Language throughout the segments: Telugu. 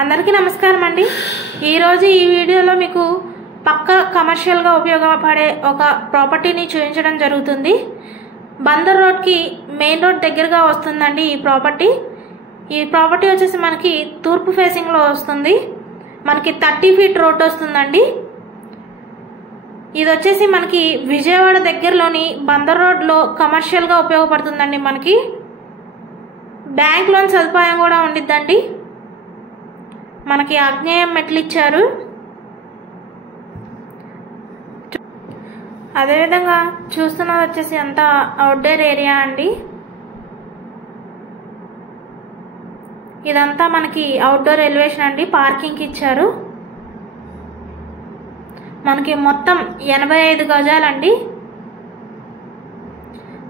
అందరికీ నమస్కారం అండి। ఈ రోజు ఈ వీడియోలో మీకు పక్కా కమర్షియల్ గా ఉపయోగపడే ఒక ప్రాపర్టీని చూపించడం జరుగుతుంది। బందర్ రోడ్ కి మెయిన్ రోడ్ దగ్గరగా వస్తుందండి ఈ ప్రాపర్టీ। ఈ ప్రాపర్టీ వచ్చేసి మనకి తూర్పు ఫేసింగ్ లో వస్తుంది। మనకి 30 ఫీట్ రోడ్ వస్తుందండి। ఇది వచ్చేసి మనకి విజయవాడ దగ్గరలోని బందర్ రోడ్ లో కమర్షియల్ గా ఉపయోగపడుతుందండి। మనకి బ్యాంక్ లోన్ సదుపాయం కూడా ఉండిద్దండి। మనకి ఆగ్నేయం మెట్లు ఇచ్చారు। అదే విధంగా చూస్తున్నది వచ్చేసి అంతా అవుట్డోర్ ఏరియా అండి। ఇదంతా మనకి అవుట్డోర్ ఎలివేషన్ అండి। పార్కింగ్ ఇచ్చారు। మనకి మొత్తం 85 గజాలండి।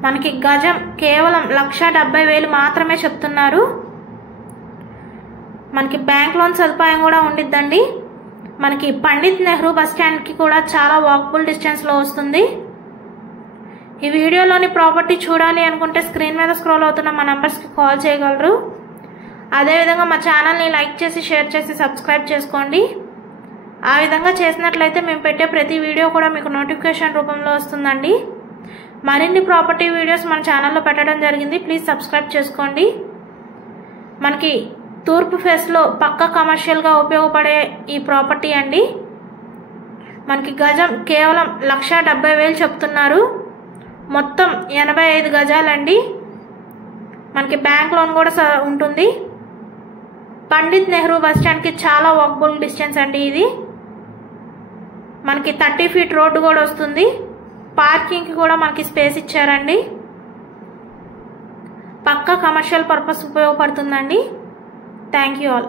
మనకి గజం కేవలం 1,70,000 మాత్రమే చెప్తున్నారు। మనకి బ్యాంక్ లోన్ సదుపాయం కూడా ఉండిద్దండి। మనకి పండిత్ నెహ్రూ బస్ స్టాండ్ కి కూడా చాలా వాకబుల్ డిస్టెన్స్ లో వస్తుంది। ఈ వీడియోలోని ప్రాపర్టీ చూడాలి అనుకుంటే స్క్రీన్ మీద స్క్రోల్ అవుతున్న మా నంబర్స్ కి కాల్ చేయగలరు। అదే విధంగా మా ఛానల్ ని లైక్ చేసి షేర్ చేసి సబ్స్క్రైబ్ చేసుకోండి। ఆ విధంగా చేసినట్లయితే మేము పెట్టే ప్రతి వీడియో కూడా మీకు నోటిఫికేషన్ రూపంలో వస్తుందండి। మరిన్ని ప్రాపర్టీ వీడియోస్ మన ఛానల్లో పెట్టడం జరిగింది, ప్లీజ్ సబ్స్క్రైబ్ చేసుకోండి। మనకి తూర్పు ఫేస్ లో పక్కా కమర్షియల్ గా ఉపయోగపడే ఈ ప్రాపర్టీ అండి। మనకి గజం కేవలం 1,70,000 చెప్తున్నారు। మొత్తం 85 గజాలండి। మనకి బ్యాంక్ లోన్ కూడా ఉంటుంది। పండిత్ నెహ్రూ బస్ స్టాండ్ కి చాలా వాకబుల్ డిస్టెన్స్ అండి ఇది। మనకి 30 ఫీట్ రోడ్డు కూడా వస్తుంది। పార్కింగ్ కి కూడా మనకి స్పేస్ ఇచ్చారండి। పక్కా కమర్షియల్ పర్పస్ ఉపయోగపడుతుందండి। Thank you all.